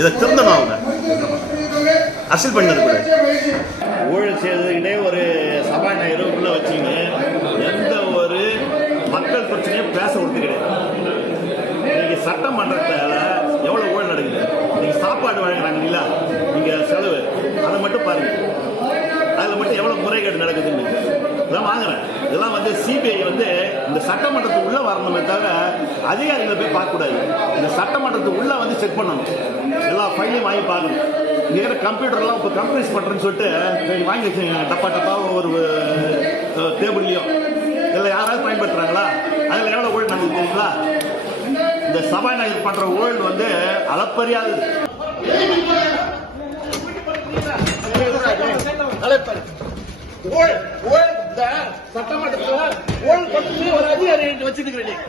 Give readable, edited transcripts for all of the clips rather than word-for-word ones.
இதை திருந்தணும். அவங்க அரசியல் பண்ணிடக்கூடாது. ஊழல் செய்வதுக்கிட்டே ஒரு சபாநாயகர் உள்ள வச்சுங்க எந்த ஒரு மக்கள் பிரச்சனையும் பேச கொடுத்து கிடையாது. இன்னைக்கு சட்டமன்றத்தால் எவ்வளோ ஊழல் நடக்குது. நீங்கள் சாப்பாடு வழங்குறாங்க இல்லை, நீங்கள் செலவு அதை மட்டும் பாருங்கள். அதில் மட்டும் எவ்வளோ முறைகேடு நடக்குதுன்னு இதெல்லாம் வாங்குறேன். இதெல்லாம் வந்து சிபிஐ வந்து இந்த சட்டமன்றத்துக்கு உள்ளே வரணுமே தவிர அதிகாரிகளை போய் பார்க்கக்கூடாது. இந்த சட்டமன்றத்துக்கு உள்ளே வந்து செக் பண்ணணும். எல்லா ஃபைலையும் வாங்கி பார்க்கணும். இங்கே இருக்கிற கம்ப்யூட்டர்லாம் இப்போ கம்ப்யூட்டரைஸ் பண்ணுறேன்னு சொல்லிட்டு வாங்கி வச்சுங்க டப்பா டப்பாக ஒரு டேபிள்லையும். இதில் யாராவது பயன்படுத்துகிறாங்களா? அதில் எவ்வளோ ஊழல் நமக்கு தெரியுங்களா? இந்த சபாநாயகர் பண்ணுற ஊழல் வந்து அளப்பரியாது. சட்டமன்றத்தில் ஊழல் பற்றி ஒரு அதிகாரி வச்சிருக்கிறேன்.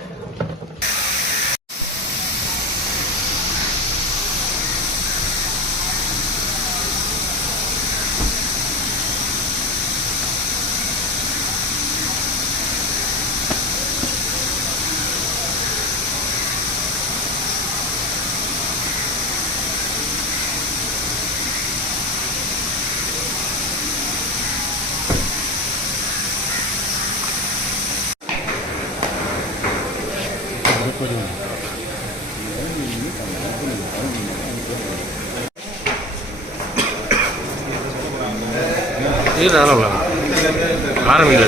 இது ஆரம்பிக்கல